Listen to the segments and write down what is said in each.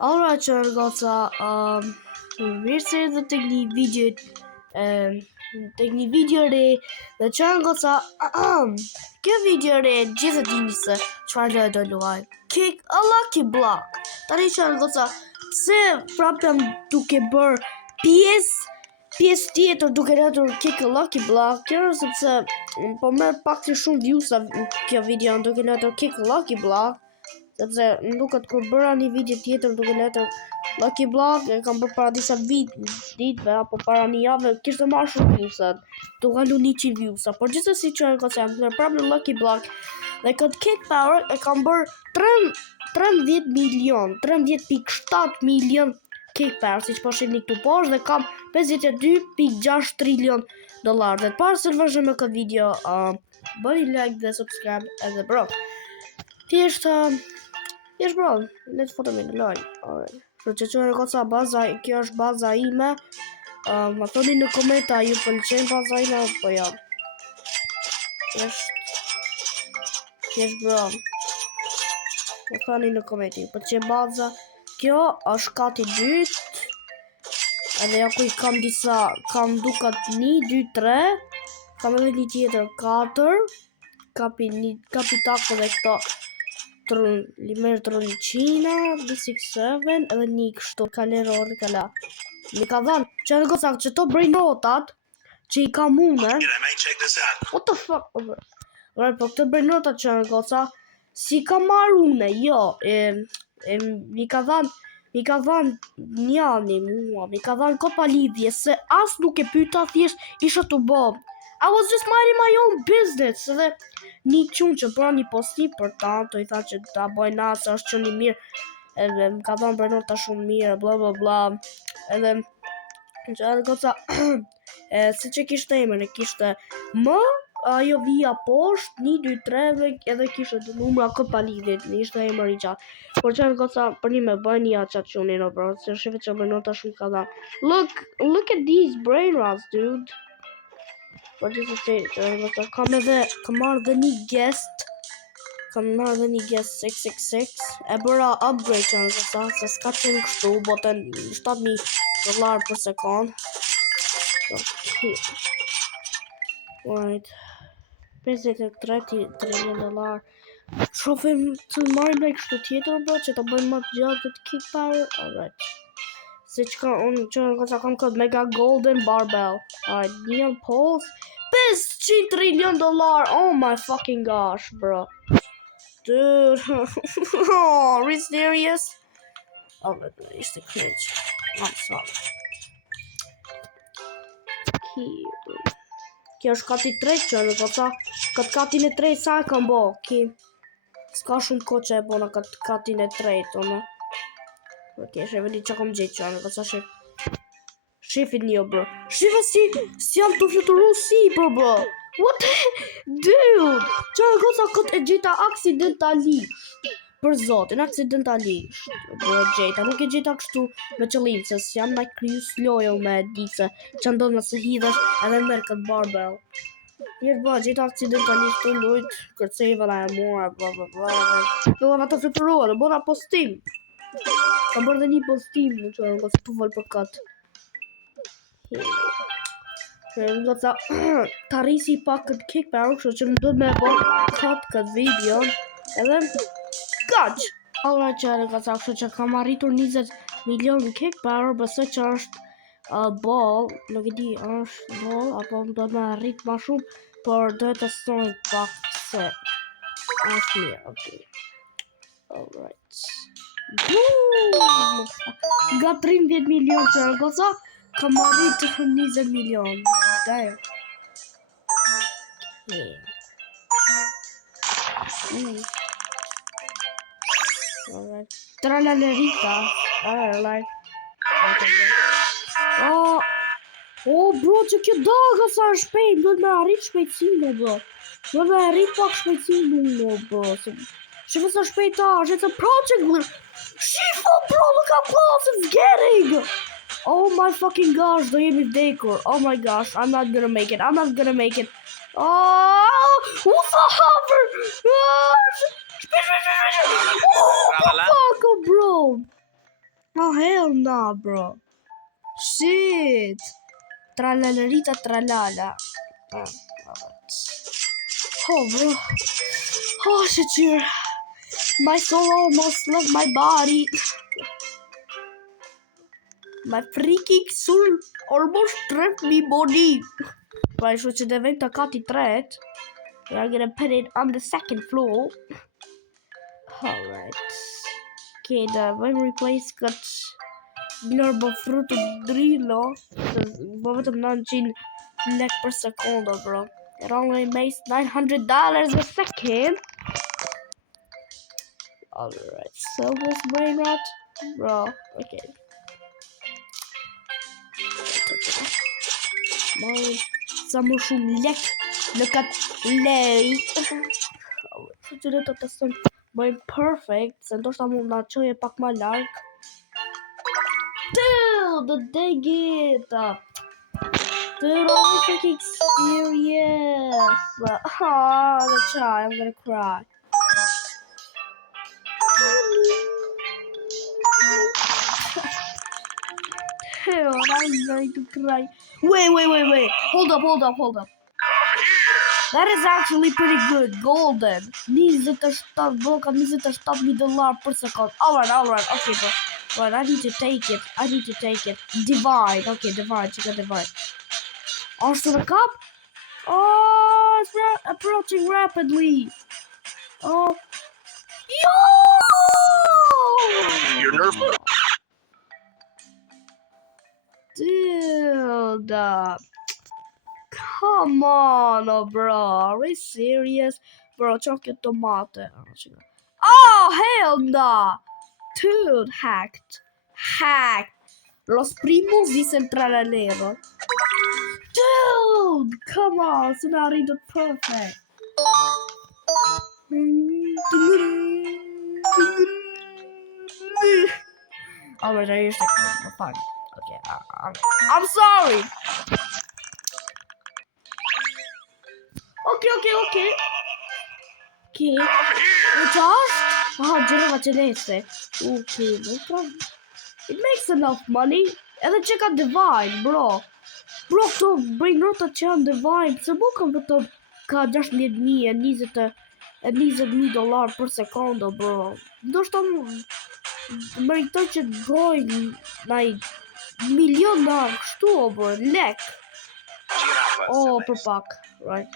Alright qërë goca, mirë se edhe tek një video re dhe qërë goca, kjo video re gjithë dini se qëfar lojë do luaj. Kick a lucky block. Tani qërë goca, se prapëm duke bërë pjesë tjetër duke letur kick a lucky block, kërë sepse po merë pak të shumë views kjo video duke letur kick a lucky block. Sepse më duket kur bëra një video tjetër duke letur Lucky Block, e kam bërë para disa ditëve apo para një jave, kishte marrë shumë views-at, tu kalu 100 views-a, por gjithsesi që jam bërë prapë Lucky Block dhe këtë Kick Power e kam bërë 13 milion, 13.7 milion Kick Power, si që po shihni këtu poshtë, dhe kam 52.6 trilion dollar. Dhe para se të vazhdoj me këtë video, bëni like dhe subscribe edhe bro. Thjesht bro, le të fotomi në lojnë. Që qërë koca baza, kjo është baza ime. Ma thoni në komenta, ju pëlqen baza ime, po ja. Thjesht bro. Ma thoni në komenta, ju pëlqen baza. Kjo është kati dytë. Edhe ja ku i kam disa, kam dukat 1, 2, 3. Kam edhe një tjetër 4. Kapi tako dhe këto. Limer Tronicina, B67, edhe një kështu kaleror kala. Mi ka dhanë, që në gosak që to brej notat, që i ka mune. What the fuck? Right, po këtë brej notat që në gosak, si ka marune, jo. Mi ka dhanë njani mua, mi ka dhanë kopa lidhje, se as nuk e pyta thjesht isha të bo. I was just minding my own business, edhe një qunë që bëra një postim për ta, të i tha që ta boj nasa, është që një mirë, edhe më ka dhanë bërë nota shumë mirë, bla bla bla, edhe që edhe goca, si që kishte emër, kishte më, ajo vija poshtë, 1, 2, 3, edhe kishte të numra këtë palidit, ishte emër i gjatë. Por që edhe goca, për një me bëj një atë qatë qunin, bro, se shive që bërë nota shumë ka dhanë. Look at these brain rots, dude. Por gjithsesi, kam marrë dhe një guest. Kam marrë dhe një guest 666. E bëra upgrade që në sa, se s'ka qenë kështu, boten $7,000 për sekund. Right. $53 trillion. Shofim të marrim me kështu tjetër, bro, që të bëjmë më të gjatë këtë Kick Power. Alright. Se që kam këtë Mega Golden Barbell. Alright, neon poles. $500 trillion. Oh my fucking gosh, bro. Dude. Oh, are you serious? Oh, that is the cringe. I'm sorry. Kjo është kati 3 që në goca. Këtë katin e 3 sa e kam bo. S'ka shumë ko që e bo në këtë katin e 3, tonë. Ok, shefe një që kom gjetë që anë, kësa shefit një, bro. Shefe si jam të fluturu si, bro. What the heck? Dude! Që anë kësa këtë e gjeta aksidentalisht. Për zotin, aksidentalisht. Bro, gjeta, nuk e gjeta kështu me qëllim, se si jam me kryu slojo me dice, që ndodhë me se hidhesh edhe merë këtë barbell. Njërë, bro, gjeta aksidentalisht të lujt, kërcejve la e mora, bla. Dhe me të fluturu, dhe bona postim. Kam bërë dhe një postim në që nga të pëvëll për këtë. Nga të risi pak këtë Kick Power, që më duhet me e bërë këtë video. Edhe kaq! Alright që nga të që kam arritur 20 milion Kick Power, bëse që është ball, nuk e di është ball, apo më duhet me arrit ma shumë, por duhet të stojnë pak se është mirë, okej. Alright. Nga 13 milion që në goca, kam arrit të 20 milion. Damn. Alright. Tralalerita. Alright. Oh, bro, që kjo daga sa shpejt, duhet me arrit shpejtësime, bro. Duhet me arrit pak shpejtësime, bro. Shifu sa shpejta, it's a project, bro. Shifu, bro, look how close it's getting. Oh my fucking gosh, do jemi vdekur. Oh my gosh, I'm not gonna make it. Oh, what the hover? Fuck, bro. Oh, hell no, bro. Shit. Tralallerita tralala. Oh, bro. Oh, shit, here. My soul almost left my body. My freaking soul almost left me body. Right, so to the cutty thread. We are gonna put it on the second floor. Alright. Okay, the memory place got Glorbo Fruto Drillo. Bottom 19 leg per second, bro. It only makes $900 a second. Alright, so this brain rot, bro. Okay. Samo shumë lek në katë lej. Që që dhe të testojmë bëjmë perfect, se ndoshta mund nga qoje pak ma larg. Dude, the dig it! Dude, are you freaking serious? Oh, the child, I'm gonna cry. Dude, I'm going to cry. Wait. Hold up. That is actually pretty good. Golden. $27 per second. Alright. Okay, bro. But I need to take it. Divide. Okay, divide. Check out divide. Also the cup? Oh, it's approaching rapidly. Oh. Yo! Your nerve. Dude. Come on, bro. Are we serious? Bro, chocolate tomate. Oh, hell no. Dude, hacked. Los primos dicen tralero. Dude, come on. So now read it perfect. Alright, I used to for fun. Okay, I'm sorry. Okay. Okay, no problem. It makes enough money. And then check out Divine, bro. Bro, to bring rota që janë Divine. Se mu kam këto ka 16,000 e $20 per sekondo, bro. Ndoshta meritoj që të gojnë naj miliona kështu, bro, lek. Oh, për pak, right.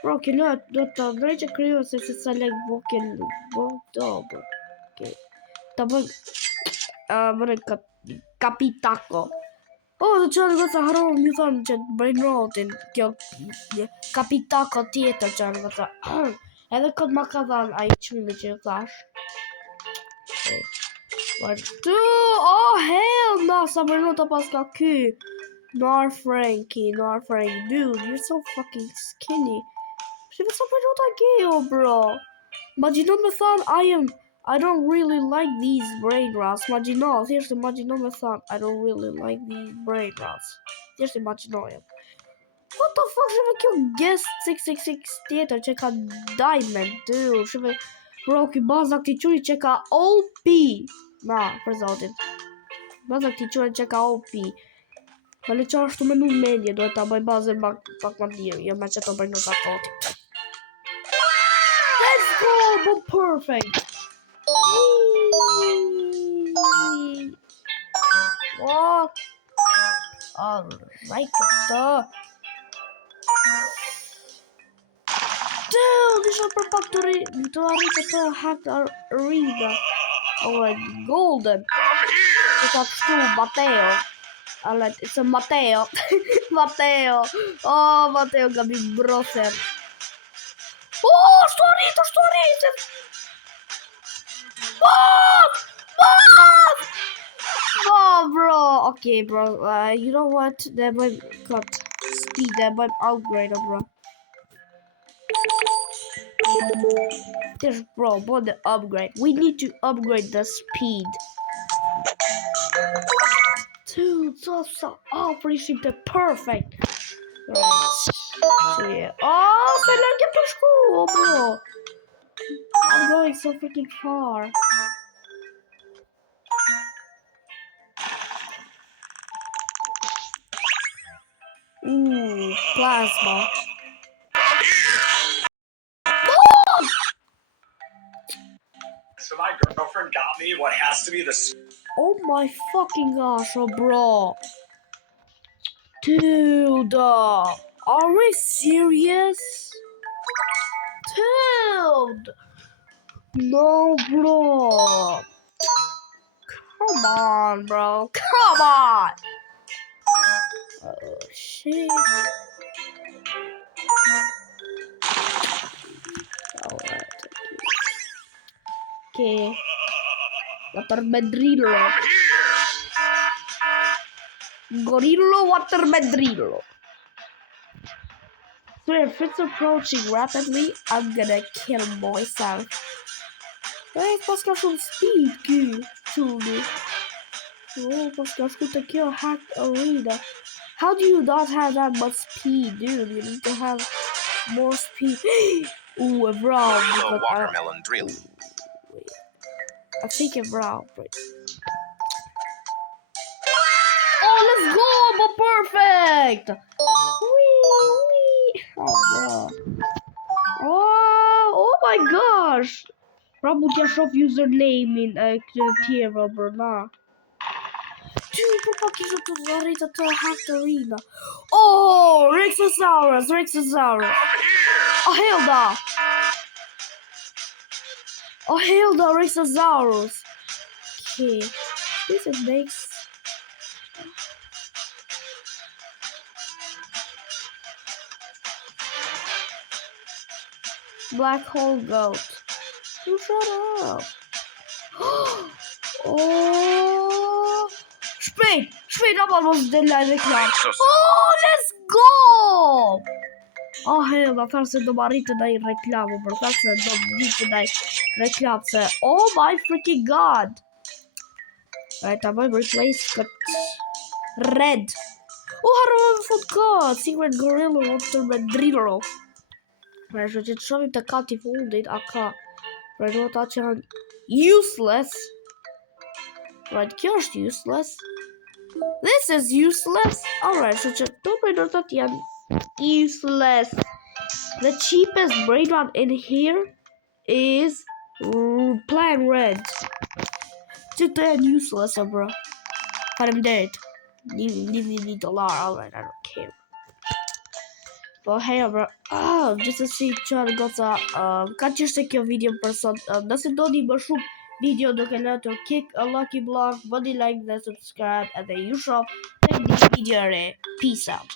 Bro, këllë do të vrej që kryo se sa lek vokin bro. Okay. Ta bërë kapitako. Oh, do që në gëta haron një thonë që të brain rotin. Kjo kapitako tjetër që në gëta. Edhe këtë ma ka dhanë a I qënë që thash. Oh, hell no, sa brain rota pas ka ky. Noir Frankie. Dude, you're so fucking skinny. Shit, sa brain rota geo, bro. Imagjino me thonë, I don't really like these brain rots. Imagjino, thjesht imagjino me thonë, I don't really like these brain rots. Thjesht imagjinoje. What the fuck, shëve kjo guest 666 tjetër që ka diamond, dude. Shëve, bro, kjo baza këti quri që ka OP. Na, për zotin. Baza këti quri që ka OP. Ma le qa është të menu medje, duhet ta bëj bazën pak ma mirë. Jo me që të bëj në zakoti. Let's go, but perfect. What? Alright, dude, this is për pak të arritë të hacked arena. Alright, golden. Që ka kështu, Matteo. Alright, it's a Matteo. Matteo. Oh, Matteo ka bi broser. Oh, shtu arritë. Oh, bro. Okay, bro. You know what? That might cut speed. That might upgrade, bro. This, bro, what the upgrade? We need to upgrade the speed. Dude, so pretty simple, perfect. Right. So yeah. Oh, so look at the school, bro. I'm going so freaking far. Plasma. So my girlfriend got me what has to be the... Oh my fucking gosh, bro. Dude, are we serious? Dude! No, bro. Come on, bro. Come on! Oh, shit. Alright. Okay. Water bedrillo. Gorillo water bedrillo. So if it's approaching rapidly, I'm gonna kill myself. Hey, parce que je speed, dude. Oh, parce que je kill hacked arena. How do you not have that much speed, dude? You need to have more speed. Ooh, a brown. The watermelon drill. Wait. I think a brown. Wait. Oh, let's go! I'm perfect! Wee! Oh, bro. Oh my gosh! Bro, moet je zelf username in creëren, bro. Nah. Dude, bro, pak je zo tot waar heet dat hacked arena. Oh, Rexosaurus. Oh, Hilda. Rexosaurus. Okay. This is makes... Black hole goat. You shut up. Oh. Spring allemaal de reclame. Oh, let's go. Oh, hell, dat was de marite die reclame, bro. Dat is de niet die reclame. Oh my freaking god. Right, I'm going to replace red. Oh, I forgot. Secret gorilla water bedrillo. Maar als je dit zo in de kat die dit AK. Right, what dat je useless. Right, just useless. This is useless. Alright, so just don't that useless. The cheapest brain rod in here is plain red. Just that useless, bro. But I'm dead. Need a lot. Alright, I don't care. But hey, bro. Oh, just to see çfarë goca. Ka qeshte kjo video për sot. Nëse doni më shumë video do kena to kick a lucky block, body like, the subscribe, and the usual. Like this video. Peace out.